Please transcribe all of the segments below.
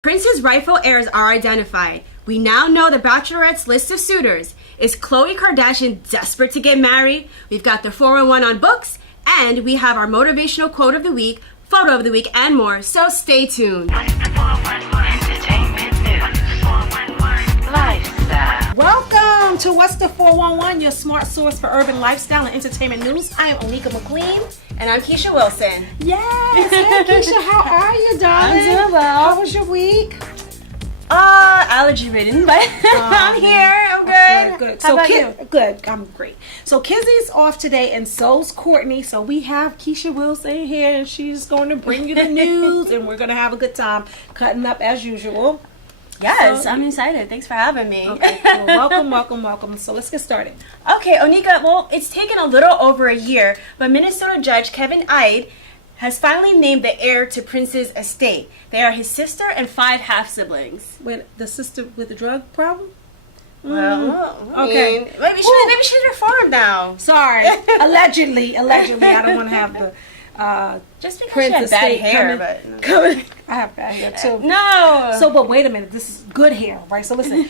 Prince's rightful heirs are identified. We now know the Bachelorette's list of suitors. Is Khloe Kardashian desperate to get married? We've got the 411 on books, and we have our motivational quote of the week, photo of the week, and more. So stay tuned. Welcome to What's the 411, your smart source for urban lifestyle and entertainment news. I am Onika McLean. And I'm Keisha Wilson. Yes, hey Keisha, how are you, darling? I'm doing well. How was your week? Allergy ridden, but I'm here. I'm good. Good. How So about you? Good. I'm great. So Kizzy's off today, and so's Courtney. So we have Keisha Wilson here, and she's going to bring you the news, and we're going to have a good time cutting up as usual. Yes, So- I'm excited. Thanks for having me. Okay, cool. Welcome. So let's get started. Okay, Onika, well, it's taken a little over a year, but Minnesota Judge Kevin Eide has finally named the heir to Prince's estate. They are his sister and 5 half-siblings. With the sister with the drug problem? Well, okay. Maybe she's reformed now. Sorry. Allegedly. I don't want to have the Just because Prince she had bad estate hair, coming. I have bad hair too. No. So, but wait a minute. This is good hair, right? So listen,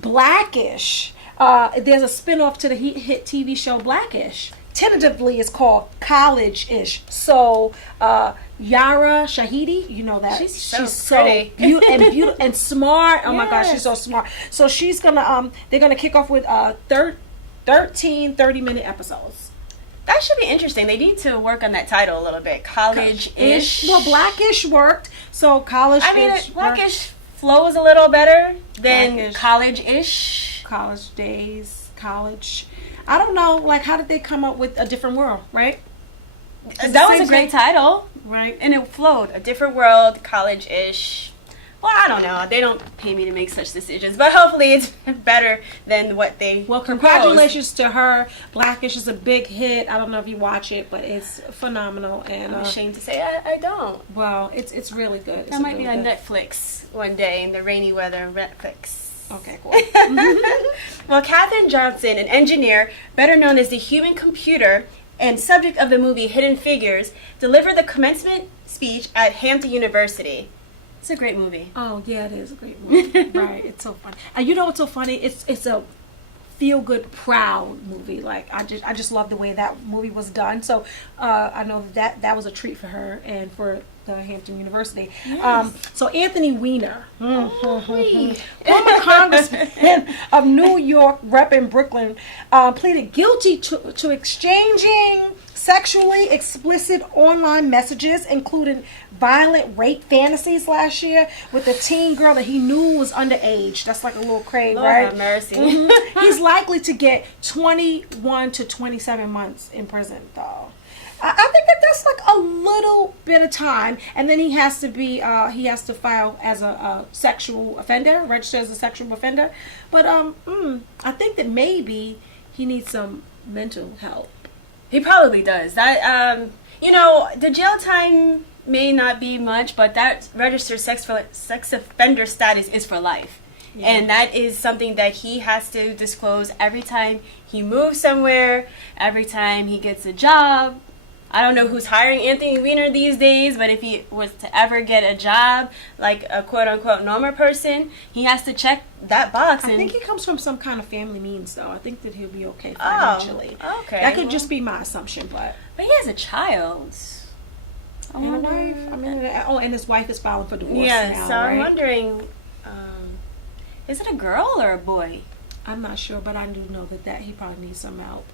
Blackish. There's a spinoff to the hit TV show Blackish. Tentatively, it's called College-ish. So, Yara Shahidi, you know that She's so pretty. beautiful and smart. Oh my gosh, Yes. she's so smart. So she's gonna they're gonna kick off with 13 30-minute episodes. That should be interesting. They need to work on that title a little bit. College-ish. Well, Blackish worked, so college-ish. I mean, worked. Blackish flows a little better than Blackish. college-ish. College days, college. I don't know, like, how did they come up with A Different World, right? That was a great title. Right. And it flowed. A different world, college-ish. Well, I don't know. They don't pay me to make such decisions, but hopefully it's better than what they Well, proposed. congratulations to her. Blackish is a big hit. I don't know if you watch it, but it's phenomenal. And I'm ashamed to say I don't. well, it's really good. It's That might really be on good. Netflix one day in the rainy weather on Netflix. Okay, cool. Well, Katherine Johnson, an engineer better known as the human computer and subject of the movie Hidden Figures, delivered the commencement speech at Hampton University. It's a great movie. Oh yeah, it is a great movie. Right, it's so funny. And you know what's so funny? It's a feel good, proud movie. Like I just love the way that movie was done. So I know that was a treat for her and for the Hampton University. Yes. So Anthony Weiner, former congressman of New York, repping Brooklyn, pleaded guilty to exchanging sexually explicit online messages, including violent rape fantasies last year with a teen girl that he knew was underage. That's like a little crazy, Lord right? have mercy. He's likely to get 21 to 27 months in prison, though. I think that's like a little bit of time, and then he has to file as a sexual offender, register as a sexual offender. But I think that maybe he needs some mental help. He probably does. That the jail time may not be much, but that registered sex offender status is for life. Yeah. And that is something that he has to disclose every time he moves somewhere, every time he gets a job. I don't know who's hiring Anthony Weiner these days, but if he was to ever get a job, like a quote-unquote normal person, he has to check that box. I And think he comes from some kind of family means, though. I think that he'll be okay financially. Okay. That could just be my assumption, but. But he has a child. And a wife. I mean, and his wife is filing for divorce Yeah, now, so right? I'm wondering, is it a girl or a boy? I'm not sure, but I do know that he probably needs some help.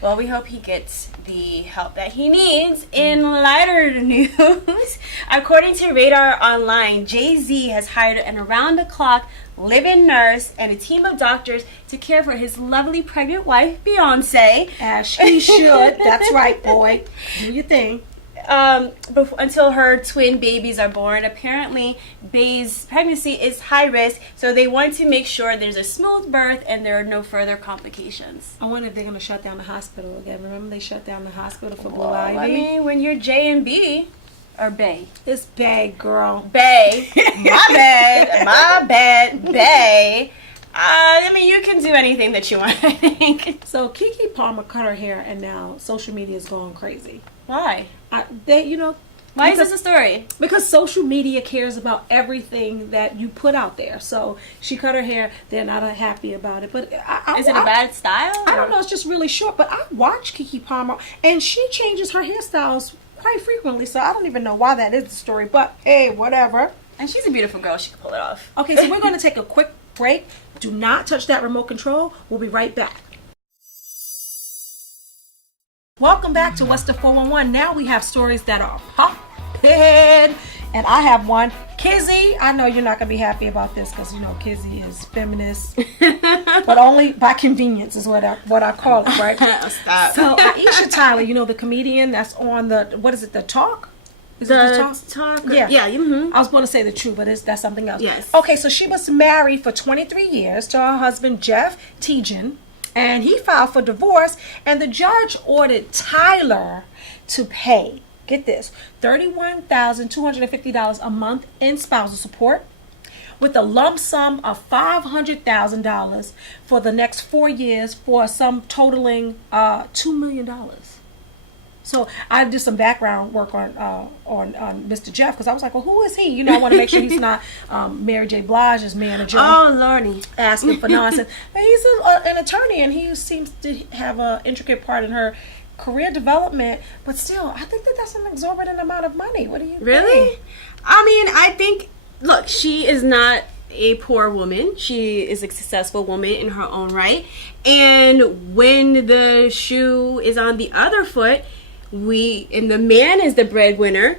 Well, we hope he gets the help that he needs. In lighter news, according to Radar Online, Jay-Z has hired an around-the-clock live-in nurse and a team of doctors to care for his lovely pregnant wife, Beyonce. As he should. That's right, boy. Do your thing. Until her twin babies are born. Apparently, Bey's pregnancy is high risk, so they want to make sure there's a smooth birth and there are no further complications. I wonder if they're going to shut down the hospital again. Remember they shut down the hospital for Blue Well, Ivy? I mean, when you're J and B, or Bey. It's bad, girl. Bey. My bad. Bey. I mean, you can do anything that you want, I think. So Keke Palmer cut her hair, and now social media is going crazy. Why? Why is this a story? Because social media cares about everything that you put out there. So she cut her hair. They're not happy about it. But is it a bad style? I don't know. It's just really short. But I watch Keke Palmer, and she changes her hairstyles quite frequently. So I don't even know why that is the story. But hey, whatever. And she's a beautiful girl. She can pull it off. Okay, so we're going to take a quick break. Do not touch that remote control. We'll be right back. Welcome back to What's the 411. Now we have stories that are popping, and I have one. Kizzy, I know you're not going to be happy about this because, you know, Kizzy is feminist, but only by convenience is what I call it, right? Stop. So Aisha Tyler, you know, the comedian that's on the, what is it, The Talk? Is it The Talk? Yeah. Mm-hmm. I was going to say The Truth, but that's something else. Yes. Okay, so she was married for 23 years to her husband, Jeff Tejan. And he filed for divorce, and the judge ordered Tyler to pay, get this, $31,250 a month in spousal support, with a lump sum of $500,000 for the next 4 years, for a sum totaling $2 million. So I did some background work on Mr. Jeff, because I was like, well, who is he? You know, I want to make sure he's not Mary J. Blige's manager. Oh, Lordy. Asking for nonsense. But he's an attorney, and he seems to have an intricate part in her career development. But still, I think that's an exorbitant amount of money. What do you think? I mean, I think, look, she is not a poor woman. She is a successful woman in her own right. And when the shoe is on the other foot, and the man is the breadwinner,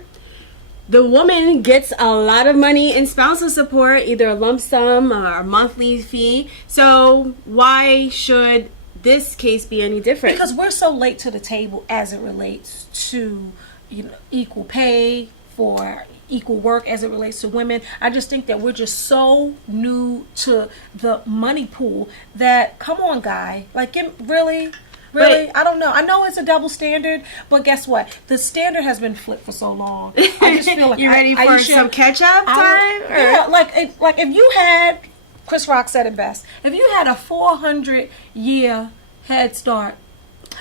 the woman gets a lot of money in spousal support, either a lump sum or a monthly fee. So why should this case be any different? Because we're so late to the table as it relates to, you know, equal pay for equal work as it relates to women. I just think that we're just so new to the money pool that, come on, guy, like, really? Really? I don't know. I know it's a double standard, but guess what? The standard has been flipped for so long. I just feel like you ready for some catch-up time? Yeah, like if you had, Chris Rock said it best, if you had a 400-year head start,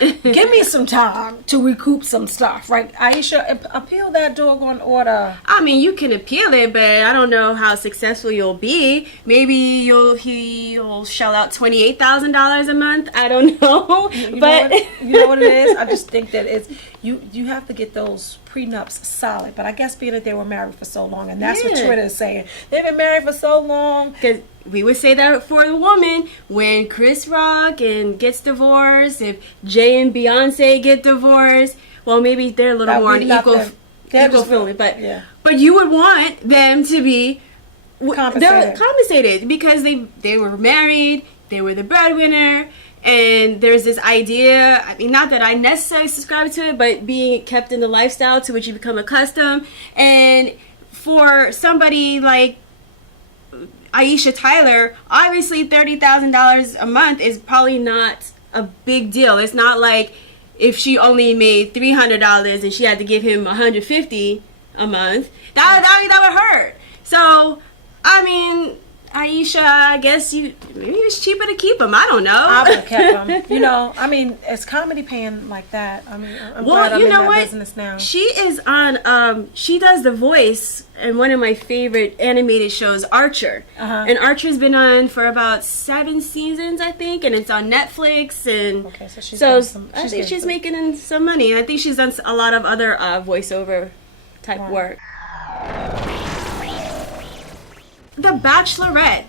give me some time to recoup some stuff, right? Aisha, appeal that doggone order. I mean, you can appeal it, but I don't know how successful you'll be. Maybe he'll shell out $28,000 a month. I don't know. You know what it is? I just think that it's you have to get those prenups solid. But I guess being that they were married for so long, and that's what Twitter is saying. They've been married for so long. Because we would say that for the woman, when Chris Rock gets divorced, if Jay and Beyonce get divorced, well, maybe they're a little more on equal feeling. But you would want them to be compensated because they were married, they were the breadwinner. And there's this idea, I mean, not that I necessarily subscribe to it, but being kept in the lifestyle to which you become accustomed. And for somebody like Aisha Tyler, obviously $30,000 a month is probably not a big deal. It's not like if she only made $300 and she had to give him $150 a month. That would hurt. So, I mean, Aisha, I guess maybe it's cheaper to keep him. I don't know. I would have kept him. You know, I mean, is comedy paying like that? I mean, I'm glad I'm in that business now. She is on, she does the voice in one of my favorite animated shows, Archer. And Archer's been on for about 7 seasons, I think, and it's on Netflix. And okay, I think she's making some money. I think she's done a lot of other voiceover type work. The Bachelorette.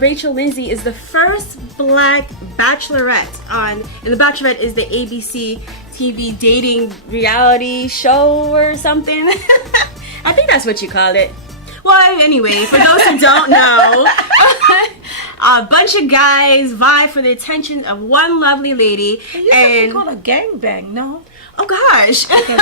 Rachel Lindsay is the first black bachelorette and The Bachelorette is the ABC TV dating reality show or something. I think that's what you call it. Well, anyway, for those who don't know, a bunch of guys vie for the attention of one lovely lady. You call it a gangbang, no? Oh gosh! Okay,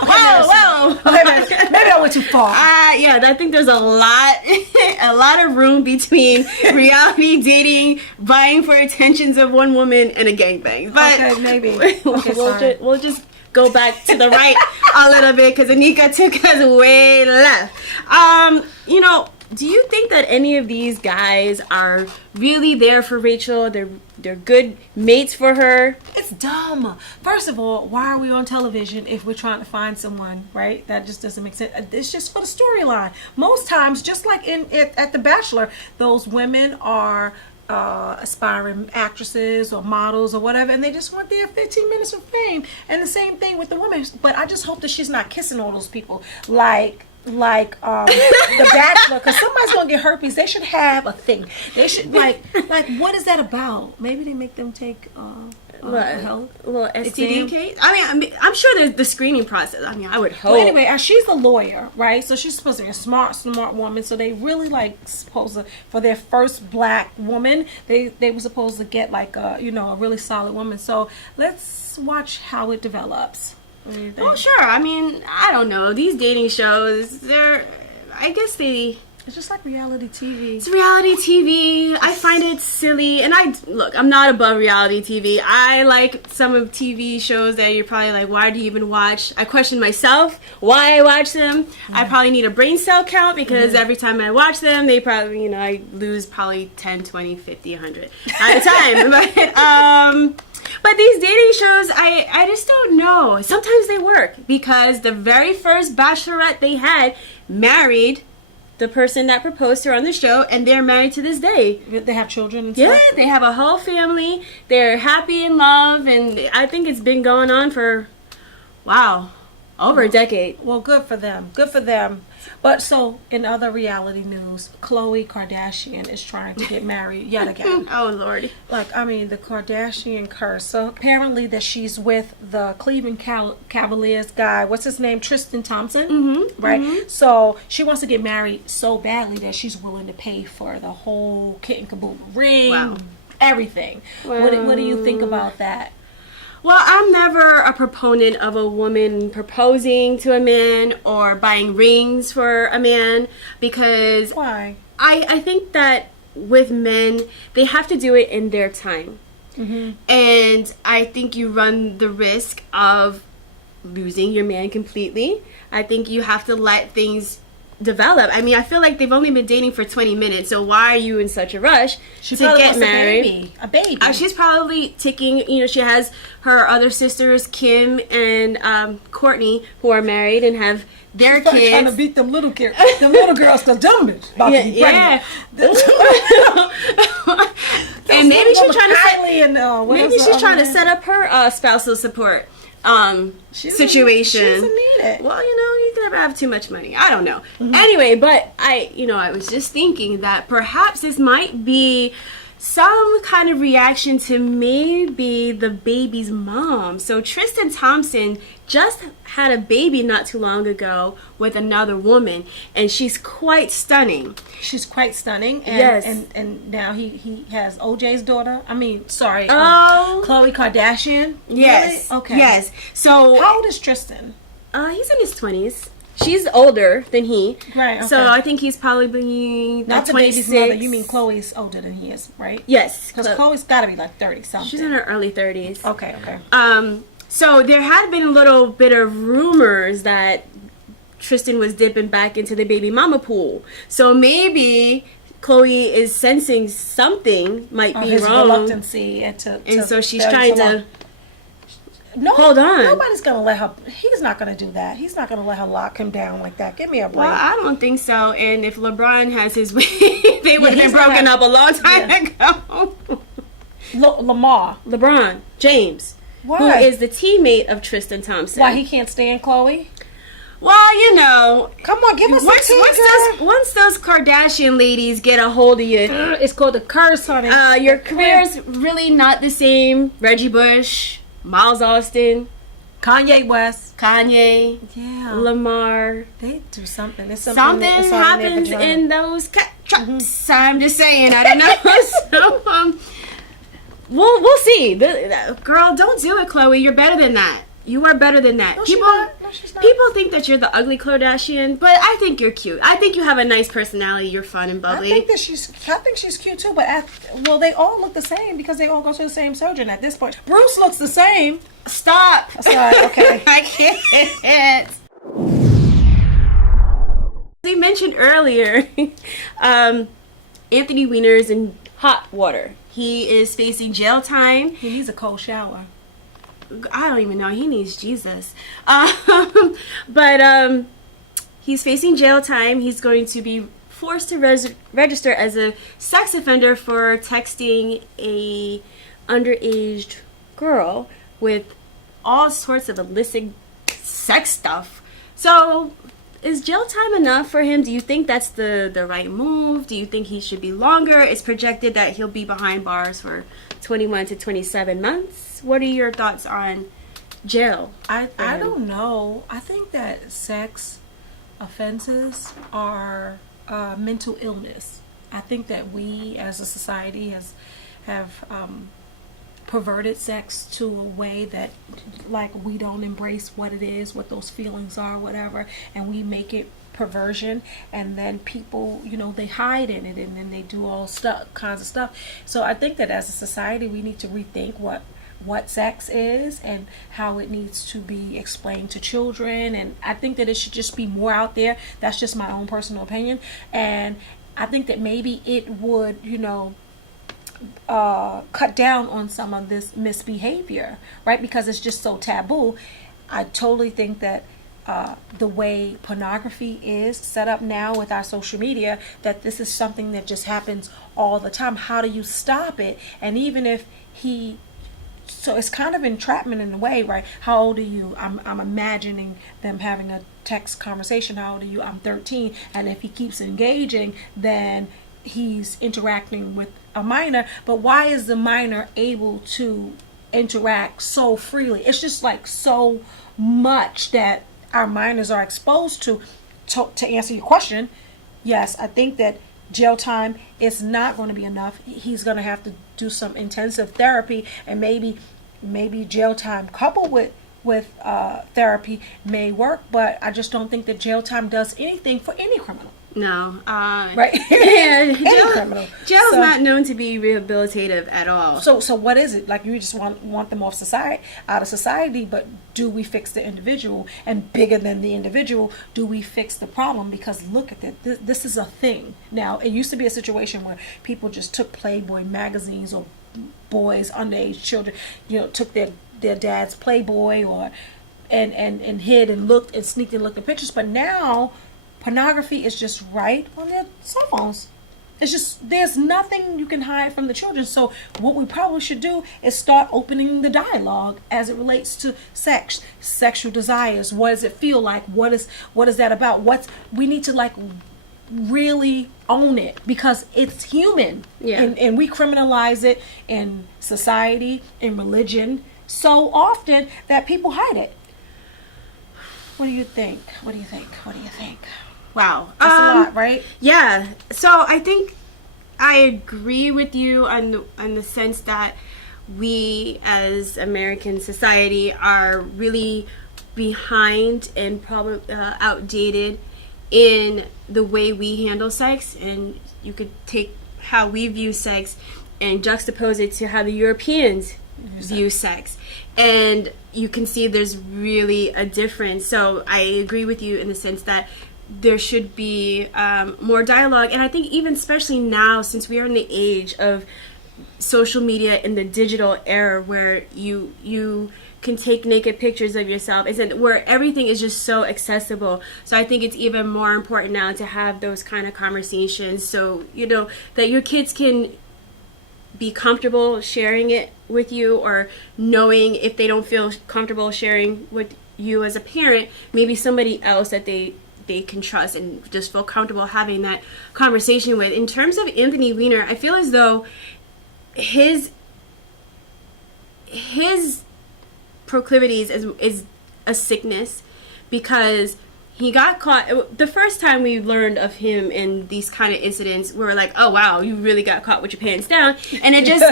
whoa! Okay, maybe I went too far. Yeah, I think there's a lot of room between reality dating, vying for attentions of one woman, and a gangbang. But okay, maybe. We'll just go back to the right a little bit because Onika took us way left. You know, do you think that that any of these guys are really there for Rachel. They're good mates for her. It's dumb. First of all, why are we on television if we're trying to find someone, right? That just doesn't make sense. It's just for the storyline. Most times, just like at The Bachelor, those women are aspiring actresses or models or whatever, and they just want their 15 minutes of fame. And the same thing with the women. But I just hope that she's not kissing all those people like The Bachelor, because somebody's gonna get herpes. They should have a thing. They should like what is that about? Maybe they make them take health. Well, STD case. I mean, I'm sure there's the screening process. I mean, I would hope. Well, anyway, she's a lawyer, right? So she's supposed to be a smart woman. So they really supposed to, for their first black woman, they were supposed to get like a really solid woman. So let's watch how it develops. Well, sure. I mean, I don't know. These dating shows, It's just like reality TV. It's reality TV. I find it silly. And I'm not above reality TV. I like some of TV shows that you're probably like, why do you even watch? I question myself why I watch them. Mm-hmm. I probably need a brain cell count because every time I watch them, they probably, I lose probably 10, 20, 50, 100 at a time. But these dating shows, I just don't know. Sometimes they work because the very first bachelorette they had married the person that proposed to her on the show, and they're married to this day. They have children and stuff? Yeah, they have a whole family. They're happy in love, and I think it's been going on for, over a decade. Well, good for them. Good for them. But so, in other reality news, Khloe Kardashian is trying to get married yet again. Oh, Lord. The Kardashian curse. So, apparently that she's with the Cleveland Cavaliers guy. What's his name? Tristan Thompson? Mm-hmm. Right? Mm-hmm. So, she wants to get married so badly that she's willing to pay for the whole kit and caboodle. Ring, everything. Wow. What do you think about that? Well, I'm never a proponent of a woman proposing to a man or buying rings for a man because... Why? I think that with men, they have to do it in their time. Mm-hmm. And I think you run the risk of losing your man completely. I think you have to let things develop. I mean, I feel like they've only been dating for 20 minutes, so why are you in such a rush to get married? A baby. She's probably ticking, she has her other sisters, Kim and Courtney, who are married and have their kids. Trying to beat them little girls, the dumbest. Yeah. And maybe she's trying to set up her spousal support situation. She doesn't need it. Well, you can never have too much money. I don't know. Mm-hmm. Anyway, but I was just thinking that perhaps this might be some kind of reaction to maybe the baby's mom. So Tristan Thompson just had a baby not too long ago with another woman, and she's quite stunning. She's quite stunning. And, yes. And now he has OJ's daughter. Khloe Kardashian. Yes. Really? Okay. Yes. So how old is Tristan? He's in his 20s. She's older than he. Right. Okay. So I think he's probably not the 26. baby's mother. You mean Khloe's older than he is, right? Yes. Because Khloe's got to be like 30-something. She's in her early 30s. Okay. So there had been a little bit of rumors that Tristan was dipping back into the baby mama pool. So maybe Khloe is sensing something might be his wrong. Reluctancy and so she's trying to... No, hold on. Nobody's going to let her... He's not going to do that. He's not going to let her lock him down like that. Give me a break. Well, I don't think so. And if LeBron has his way, they would have been broken up a long time ago. LeBron James. Why? Who is the teammate of Tristan Thompson. Why, he can't stand Khloe? Well, come on, give us once those Kardashian ladies get a hold of you, it's called a curse, honey. Your career's really not the same. Reggie Bush, Miles Austin, Kanye West, Lamar. They do something. Something happens in those trucks. Mm-hmm. I'm just saying. I don't know. So, we'll see. Girl, don't do it, Khloe. You're better than that. You are better than that. No, she's not. People think that you're the ugly Kardashian, but I think you're cute. I think you have a nice personality. You're fun and bubbly. I think she's cute too. But they all look the same because they all go to the same surgeon at this point. Bruce looks the same. Stop. Sorry. Okay. I can't. we mentioned earlier, Anthony Weiner is in hot water. He is facing jail time. He needs a cold shower. I don't even know. He needs Jesus. But he's facing jail time. He's going to be forced to register as a sex offender for texting a underage girl with all sorts of illicit sex stuff. So is jail time enough for him? Do you think that's the right move? Do you think he should be longer? It's projected that he'll be behind bars for 21 to 27 months. What are your thoughts on jail? I don't know. I think that sex offenses are mental illness. I think that we as a society have perverted sex to a way that, like, we don't embrace what it is, what those feelings are, whatever, and we make it perversion, and then people, you know, they hide in it, and then they do all kinds of stuff. So I think that as a society we need to rethink what sex is and how it needs to be explained to children, and I think that it should just be more out there. That's just my own personal opinion, and I think that maybe it would, you know, cut down on some of this misbehavior, right? Because it's just so taboo. I totally think that the way pornography is set up now with our social media, that this is something that just happens all the time. How do you stop it? And even if so it's kind of entrapment in a way, right? How old are you? I'm imagining them having a text conversation. How old are you? I'm 13. And if he keeps engaging, then he's interacting with a minor. But why is the minor able to interact so freely? It's just like so much that our minors are exposed to answer your question, yes, I think that jail time is not going to be enough. He's going to have to do some intensive therapy, and maybe jail time coupled with therapy may work, but I just don't think that jail time does anything for any criminal. No. Right? Yeah, jail's So, not known to be rehabilitative at all. So what is it? Like, you just want them out of society, but do we fix the individual? And bigger than the individual, do we fix the problem? Because look at that. This is a thing. Now, it used to be a situation where people just took Playboy magazines, or boys, underage children, you know, took their dad's Playboy and hid and looked and sneaked and looked at pictures. But now pornography is just right on their cell phones. It's just, there's nothing you can hide from the children. So what we probably should do is start opening the dialogue as it relates to sex, sexual desires. What does it feel like? What is that about? We need to, like, really own it, because it's human. Yeah. And we criminalize it in society, in religion, so often that people hide it. What do you think? Wow. That's a lot, right? Yeah. So I think I agree with you on the sense that we as American society are really behind and probably outdated in the way we handle sex. And you could take how we view sex and juxtapose it to how the Europeans view sex, and you can see there's really a difference. So I agree with you in the sense that there should be more dialogue, and I think even especially now, since we are in the age of social media in the digital era, where you can take naked pictures of yourself, and where everything is just so accessible. So I think it's even more important now to have those kind of conversations, so you know that your kids can be comfortable sharing it with you, or knowing if they don't feel comfortable sharing with you as a parent, maybe somebody else that they can trust and just feel comfortable having that conversation with. In terms of Anthony Weiner, I feel as though his proclivities is a sickness, because he got caught. The first time we learned of him in these kind of incidents, we were like, oh wow, you really got caught with your pants down. And it just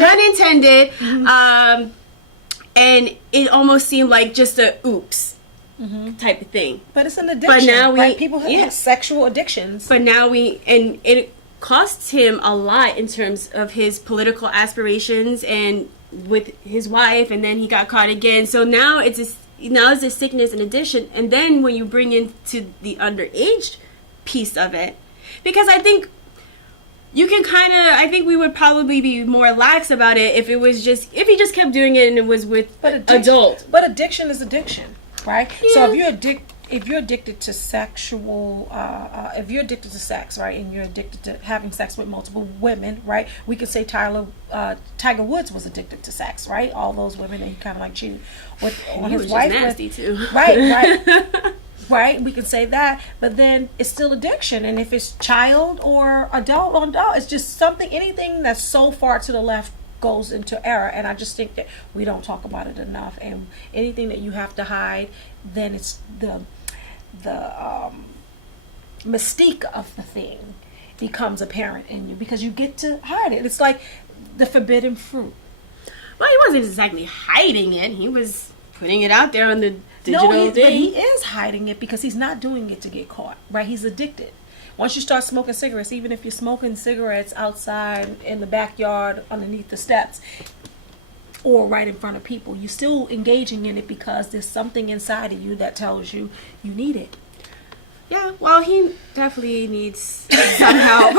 unintended. Mm-hmm. And it almost seemed like just a oops type of thing. But it's an addiction. But now right? People have sexual addictions. But now and it costs him a lot in terms of his political aspirations and with his wife, and then he got caught again. So now it's just, now it's a sickness and addiction. And then when you bring into the underage piece of it, because I think you can I think we would probably be more lax about it if he just kept doing it and it was with adults. But addiction is addiction, right? Yeah. So if you're addicted to sexual, if you're addicted to sex, right, and you're addicted to having sex with multiple women, right, we could say Tiger Woods was addicted to sex, right? All those women that he kind of like cheated on his wife. Nasty too. Right. Right, we can say that, but then it's still addiction. And if it's child or adult on adult, it's just anything that's so far to the left goes into error. And I just think that we don't talk about it enough. And anything that you have to hide, then it's the mystique of the thing becomes apparent in you because you get to hide it. It's like the forbidden fruit. Well, he wasn't exactly hiding it. He was putting it out there on the digital thing. But he is hiding it because he's not doing it to get caught, right? He's addicted. Once you start smoking cigarettes, even if you're smoking cigarettes outside in the backyard underneath the steps or right in front of people, you're still engaging in it because there's something inside of you that tells you you need it. Yeah, well, he definitely needs some help.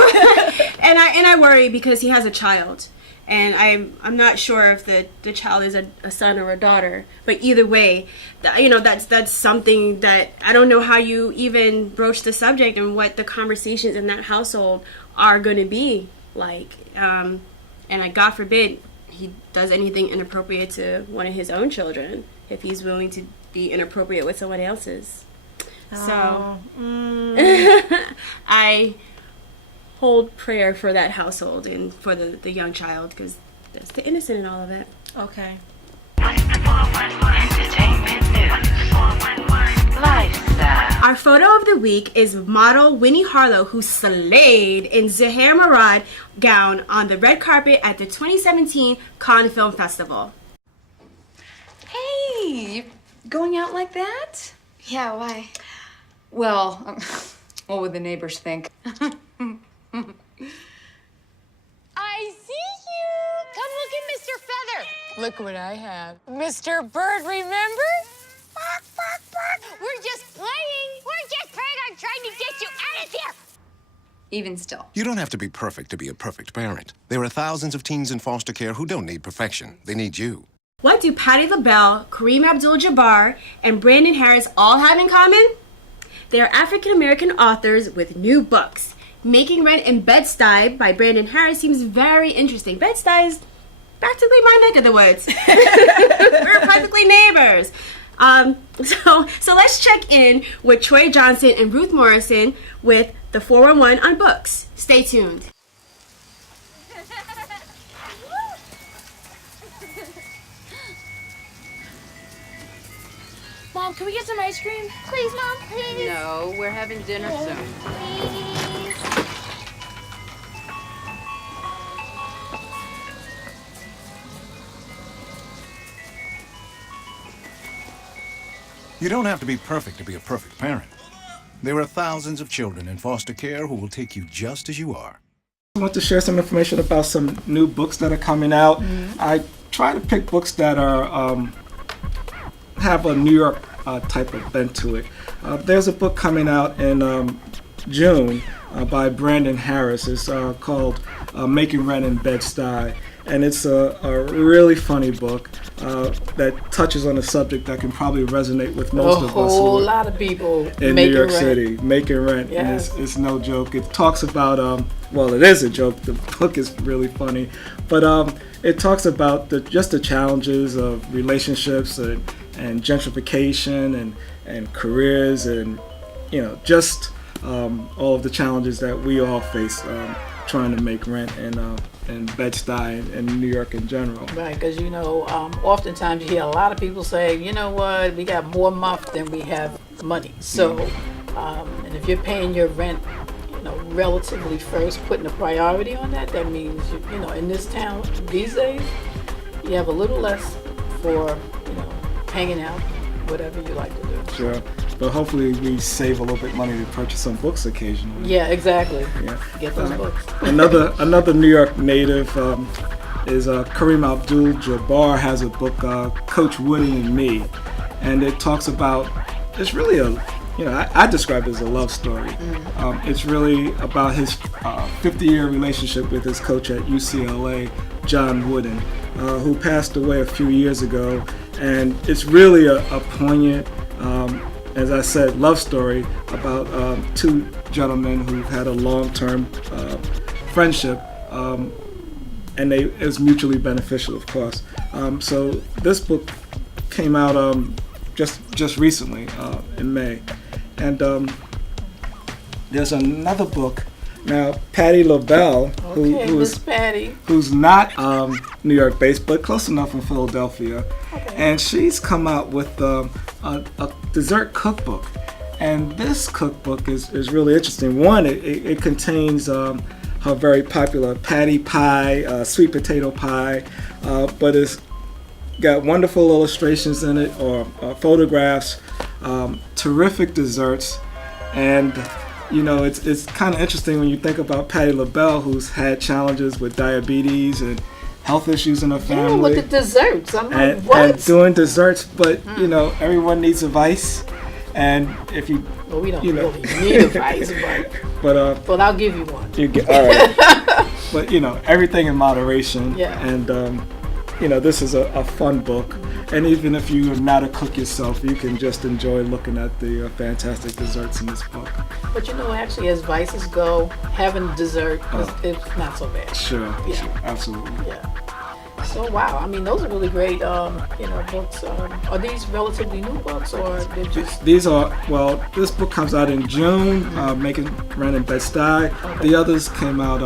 and I worry because he has a child. And I'm not sure if the child is a son or a daughter, but either way, that's something that I don't know how you even broach the subject and what the conversations in that household are going to be like. And like, God forbid he does anything inappropriate to one of his own children if he's willing to be inappropriate with someone else's. So I hold prayer for that household and for the young child because that's the innocent in all of it. Okay. Our photo of the week is model Winnie Harlow, who slayed in Zaher Murad gown on the red carpet at the 2017 Cannes Film Festival. Hey, you going out like that? Yeah, why? Well, what would the neighbors think? I see you! Come look at Mr. Feather. Look what I have. Mr. Bird, remember? Bark, bark, bark. We're just playing. We're just playing on trying to get you out of here. Even still. You don't have to be perfect to be a perfect parent. There are thousands of teens in foster care who don't need perfection. They need you. What do Patti LaBelle, Kareem Abdul-Jabbar, and Brandon Harris all have in common? They are African-American authors with new books. Making Rent in Bed-Stuy by Brandon Harris seems very interesting. Bed-Stuy is practically my neck of the woods. We're practically neighbors. So let's check in with Troy Johnson and Ruth Morrison with the 411 on books. Stay tuned. Mom, can we get some ice cream? Please, Mom, please. No, we're having dinner soon. Please. You don't have to be perfect to be a perfect parent. There are thousands of children in foster care who will take you just as you are. I want to share some information about some new books that are coming out. I try to pick books that are have a New York type of bent to it. There's a book coming out in June by Brandon Harris. It's called Making Rent in Bed-Stuy. And it's a really funny book that touches on a subject that can probably resonate with most of us. A whole lot of people in New York City, making rent. Yes. And it's no joke. It talks about, well, it is a joke. The book is really funny. But it talks about just the challenges of relationships and gentrification and careers and, just all of the challenges that we all face trying to make rent in Bed-Stuy and New York in general. Right, because oftentimes you hear a lot of people say, you know what, we got more muff than we have money. So, and if you're paying your rent, relatively first, putting a priority on that, that means, in this town these days, you have a little less for, hanging out, whatever you like to do. Sure. But hopefully we save a little bit money to purchase some books occasionally. Yeah, exactly. Yeah. Get those books. Another New York native is Kareem Abdul-Jabbar has a book, Coach Woody and Me. and it talks about, it's really a, I describe it as a love story. It's really about his 50-year relationship with his coach at UCLA, John Wooden, who passed away a few years ago. And it's really a poignant, as I said, love story about two gentlemen who've had a long-term friendship, and it was mutually beneficial, of course. So this book came out just recently in May, and there's another book now. Patty LaBelle, who's not New York based but close enough in Philadelphia, and she's come out with a dessert cookbook. And this cookbook is really interesting. One, it contains her very popular patty pie, sweet potato pie, but it's got wonderful illustrations in it, or photographs, terrific desserts, and it's kind of interesting when you think about Patty LaBelle, who's had challenges with diabetes and health issues in her family. Yeah, with the desserts. I'm like, what? And doing desserts, but everyone needs advice, and if you, well, we don't really need advice, but I'll give you one. You get all right, but everything in moderation. Yeah. And this is a fun book, and even if you're not a cook yourself, you can just enjoy looking at the fantastic desserts in this book. But actually, as vices go, having dessert it's not so bad. Sure, absolutely. Yeah. So wow, I mean, those are really great, books. Are these relatively new books, or they're just? These are, well, this book comes out in June, making run in Bed-Stuy. Okay. The others came out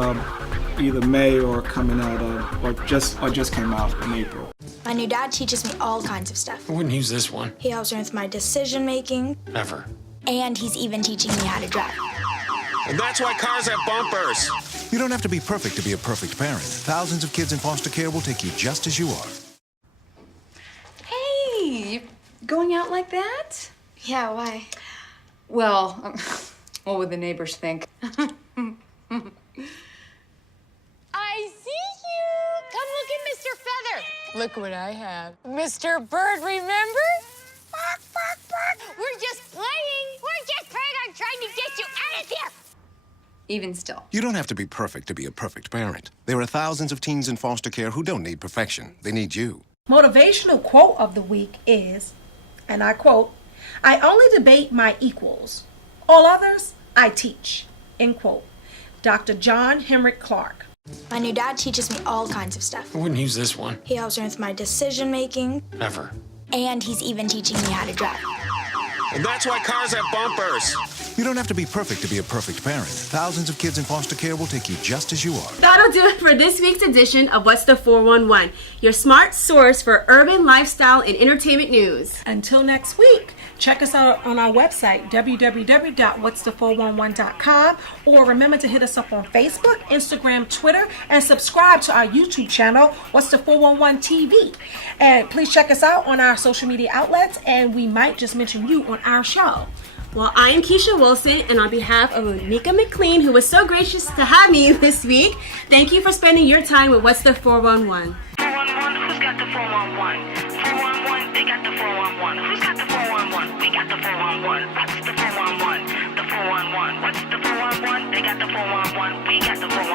either May or coming out or just came out in April. My new dad teaches me all kinds of stuff. I wouldn't use this one. He helps me with my decision making. Ever. And he's even teaching me how to drive. And that's why cars have bumpers. You don't have to be perfect to be a perfect parent. Thousands of kids in foster care will take you just as you are. Hey, you going out like that? Yeah, why? Well, what would the neighbors think? I see you. Come look at Mr. Feather. Look what I have. Mr. Bird, remember? Bark, bark, bark. We're just playing. We're just playing. I'm trying to get you out of here. Even still. You don't have to be perfect to be a perfect parent. There are thousands of teens in foster care who don't need perfection. They need you. Motivational quote of the week is, and I quote, "I only debate my equals. All others, I teach." End quote. Dr. John Henrik Clark. My new dad teaches me all kinds of stuff. I wouldn't use this one. He helps me with my decision making. Ever. And he's even teaching me how to drive. And that's why cars have bumpers. You don't have to be perfect to be a perfect parent. Thousands of kids in foster care will take you just as you are. That'll do it for this week's edition of What's the 411, your smart source for urban lifestyle and entertainment news. Until next week, check us out on our website, www.whatsthe411.com, or remember to hit us up on Facebook, Instagram, Twitter, and subscribe to our YouTube channel, What's the 411 TV. And please check us out on our social media outlets, and we might just mention you on our show. Well, I am Keisha Wilson, and on behalf of Onika McLean, who was so gracious to have me this week, thank you for spending your time with What's the 411. 411, who's got the 411? 411, they got the 411. Who's got the 411? We got the 411. What's the 411? The 411. What's the 411? They got the 411. We got the 411.